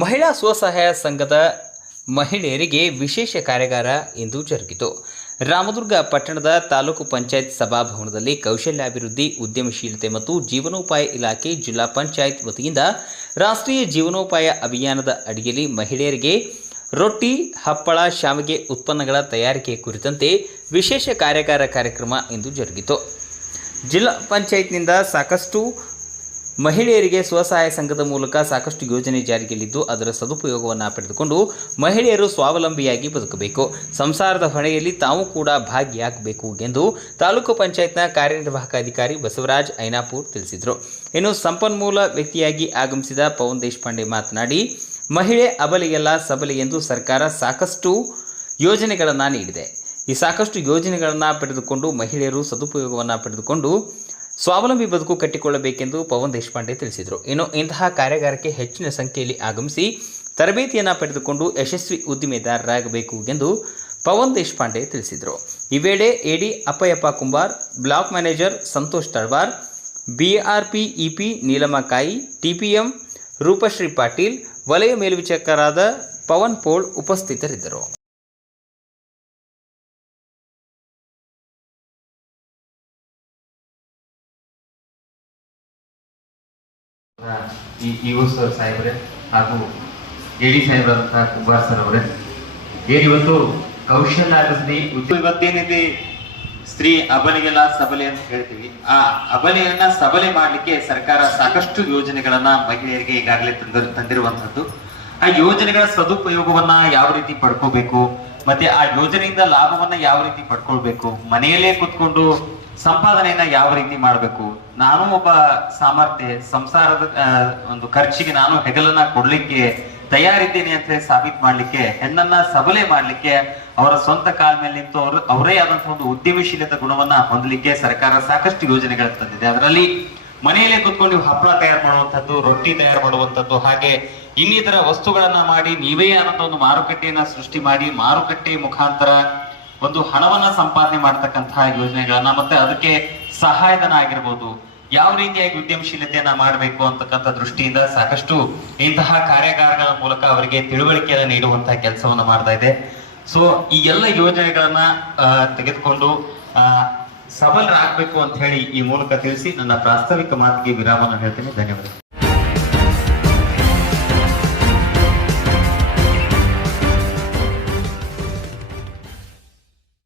ಮಹಿಳಾ ಸ್ವಸಹಾಯ ಸಂಘದ ಮಹಿಳೆಯರಿಗೆ ವಿಶೇಷ ಕಾರ್ಯಾಗಾರ ಇಂದು ಜರುಗಿತು. ರಾಮದುರ್ಗ ಪಟ್ಟಣದ ತಾಲೂಕು ಪಂಚಾಯತ್ ಸಭಾಭವನದಲ್ಲಿ ಕೌಶಲ್ಯಾಭಿವೃದ್ಧಿ, ಉದ್ಯಮಶೀಲತೆ ಮತ್ತು ಜೀವನೋಪಾಯ ಇಲಾಖೆ, ಜಿಲ್ಲಾ ಪಂಚಾಯತ್ ವತಿಯಿಂದ ರಾಷ್ಟ್ರೀಯ ಜೀವನೋಪಾಯ ಅಭಿಯಾನದ ಅಡಿಯಲ್ಲಿ ಮಹಿಳೆಯರಿಗೆ ರೊಟ್ಟಿ, ಹಪ್ಪಳ, ಶಾವಿಗೆ ಉತ್ಪನ್ನಗಳ ತಯಾರಿಕೆ ಕುರಿತಂತೆ ವಿಶೇಷ ಕಾರ್ಯಕ್ರಮ ಇಂದು ಜರುಗಿತು. ಜಿಲ್ಲಾ ಪಂಚಾಯತ್ನಿಂದ ಸಾಕಷ್ಟು ಮಹಿಳೆಯರಿಗೆ ಸ್ವಸಹಾಯ ಸಂಘದ ಮೂಲಕ ಸಾಕಷ್ಟು ಯೋಜನೆ ಜಾರಿಯಲ್ಲಿದ್ದು ಅದರ ಸದುಪಯೋಗವನ್ನು ಪಡೆದುಕೊಂಡು ಮಹಿಳೆಯರು ಸ್ವಾವಲಂಬಿಯಾಗಿ ಬದುಕಬೇಕು, ಸಂಸಾರದ ಹೊಣೆಯಲ್ಲಿ ತಾವು ಕೂಡ ಭಾಗಿಯಾಗಬೇಕು ಎಂದು ತಾಲೂಕು ಪಂಚಾಯತ್ನ ಕಾರ್ಯನಿರ್ವಾಹಕ ಅಧಿಕಾರಿ ಬಸವರಾಜ್ ಐನಾಪುರ್ ತಿಳಿಸಿದರು. ಇನ್ನು ಸಂಪನ್ಮೂಲ ವ್ಯಕ್ತಿಯಾಗಿ ಆಗಮಿಸಿದ ಪವನ್ ದೇಶಪಾಂಡೆ ಮಾತನಾಡಿ, ಮಹಿಳೆ ಅಬಲೆಯಲ್ಲ ಸಬಲೆ ಎಂದು ಸರ್ಕಾರ ಸಾಕಷ್ಟು ಯೋಜನೆಗಳನ್ನು ನೀಡಿದೆ. ಈ ಸಾಕಷ್ಟು ಯೋಜನೆಗಳನ್ನು ಪಡೆದುಕೊಂಡು ಮಹಿಳೆಯರು ಸದುಪಯೋಗವನ್ನು ಪಡೆದುಕೊಂಡು ಸ್ವಾವಲಂಬಿ ಬದುಕು ಕಟ್ಟಿಕೊಳ್ಳಬೇಕೆಂದು ಪವನ್ ದೇಶಪಾಂಡೆ ತಿಳಿಸಿದರು. ಇನ್ನು ಇಂತಹ ಕಾರ್ಯಾಗಾರಕ್ಕೆ ಹೆಚ್ಚಿನ ಸಂಖ್ಯೆಯಲ್ಲಿ ಆಗಮಿಸಿ ತರಬೇತಿಯನ್ನು ಪಡೆದುಕೊಂಡು ಯಶಸ್ವಿ ಉದ್ದಿಮೆದಾರರಾಗಬೇಕು ಎಂದು ಪವನ್ ದೇಶಪಾಂಡೆ ತಿಳಿಸಿದರು. ಈ ವೇಳೆ ಎಡಿ ಅಪ್ಪಯ್ಯಪ್ಪ ಕುಂಬಾರ್, ಬ್ಲಾಕ್ ಮ್ಯಾನೇಜರ್ ಸಂತೋಷ್ ತಳವಾರ್, ಬಿಆರ್ಪಿಇಪಿ ನೀಲಮ್ಮ ಕಾಯಿ, ಟಿಪಿಎಂ ರೂಪಶ್ರೀ ಪಾಟೀಲ್, ವಲಯ ಮೇಲ್ವಿಚಾರಕರಾದ ಪವನ್ ಪೋಳ್ ಉಪಸ್ಥಿತರಿದ್ದರು. ಇಒ ಸರ್ ಸಾಹೇಬ್ರೆ ಹಾಗೂ ಎಡಿ ಸಾಹೇಬ್ರಂತಹ ಕುಂಬಾರ್ ಸರ್ ಅವರೇ, ಇವತ್ತು ಕೌಶಲ್ಯಾಭಿವೃದ್ಧಿ ಇವತ್ತೇನಿದೆ ಸ್ತ್ರೀ ಅಬಲೆಗೆಲ್ಲ ಸಬಲೆ ಅಂತ ಹೇಳ್ತೀವಿ. ಆ ಅಬಲೆಯನ್ನ ಸಬಲೆ ಮಾಡ್ಲಿಕ್ಕೆ ಸರ್ಕಾರ ಸಾಕಷ್ಟು ಯೋಜನೆಗಳನ್ನ ಮಹಿಳೆಯರಿಗೆ ಈಗಾಗಲೇ ತಂದಿರುವಂತದ್ದು. ಆ ಯೋಜನೆಗಳ ಸದುಪಯೋಗವನ್ನ ಯಾವ ರೀತಿ ಪಡ್ಕೋಬೇಕು, ಮತ್ತೆ ಆ ಯೋಜನೆಯಿಂದ ಲಾಭವನ್ನ ಯಾವ ರೀತಿ ಪಡ್ಕೊಳ್ಬೇಕು, ಮನೆಯಲ್ಲೇ ಕುತ್ಕೊಂಡು ಸಂಪಾದನೆಯನ್ನ ಯಾವ ರೀತಿ ಮಾಡಬೇಕು, ನಾನು ಒಬ್ಬ ಸಾಮರ್ಥ್ಯ ಸಂಸಾರದ ಒಂದು ಖರ್ಚಿಗೆ ನಾನು ಹೆಗಲನ್ನ ಕೊಡ್ಲಿಕ್ಕೆ ತಯಾರಿದ್ದೇನೆ ಅಂತ ಹೇಳಿ ಸಾಬೀತು ಮಾಡ್ಲಿಕ್ಕೆ, ಹೆಣ್ಣನ್ನ ಸಬಲೆ ಮಾಡ್ಲಿಕ್ಕೆ, ಅವರ ಸ್ವಂತ ಕಾಲ ಮೇಲೆ ನಿಂತು ಅವರೇ ಆದಂತಹ ಒಂದು ಉದ್ಯಮಶೀಲತೆ ಗುಣವನ್ನ ಹೊಂದಲಿಕ್ಕೆ ಸರ್ಕಾರ ಸಾಕಷ್ಟು ಯೋಜನೆಗಳನ್ನು ತಂದಿದೆ. ಅದರಲ್ಲಿ ಮನೆಯಲ್ಲೇ ಕುತ್ಕೊಂಡು ಹಪ್ಪಳ ತಯಾರು ಮಾಡುವಂಥದ್ದು, ರೊಟ್ಟಿ ತಯಾರು ಮಾಡುವಂಥದ್ದು, ಹಾಗೆ ಇನ್ನಿತರ ವಸ್ತುಗಳನ್ನ ಮಾಡಿ ನೀವೇ ಆದಂತ ಒಂದು ಮಾರುಕಟ್ಟೆಯನ್ನ ಸೃಷ್ಟಿ ಮಾಡಿ ಮಾರುಕಟ್ಟೆ ಮುಖಾಂತರ ಒಂದು ಹಣವನ್ನ ಸಂಪಾದನೆ ಮಾಡ್ತಕ್ಕಂತಹ ಯೋಜನೆಗಳನ್ನ, ಮತ್ತೆ ಅದಕ್ಕೆ ಸಹಾಯಧನ ಆಗಿರ್ಬೋದು, ಯಾವ ರೀತಿಯಾಗಿ ಉದ್ಯಮಶೀಲತೆಯನ್ನ ಮಾಡಬೇಕು ಅಂತಕ್ಕಂಥ ದೃಷ್ಟಿಯಿಂದ ಸಾಕಷ್ಟು ಇಂತಹ ಕಾರ್ಯಾಗಾರಗಳ ಮೂಲಕ ಅವರಿಗೆ ತಿಳುವಳಿಕೆಯನ್ನ ನೀಡುವಂತಹ ಕೆಲಸವನ್ನ ಮಾಡ್ತಾ ಇದೆ. ಸೊ ಈ ಎಲ್ಲ ಯೋಜನೆಗಳನ್ನ ತೆಗೆದುಕೊಂಡು ಸಬಲರಾಗಬೇಕು ಅಂತ ಹೇಳಿ ಈ ಮೂಲಕ ತಿಳಿಸಿ ನನ್ನ ಪ್ರಾಸ್ತಾವಿಕ ಮಾತಿಗೆ ವಿರಾಮವನ್ನು ಹೇಳ್ತೇನೆ. ಧನ್ಯವಾದ.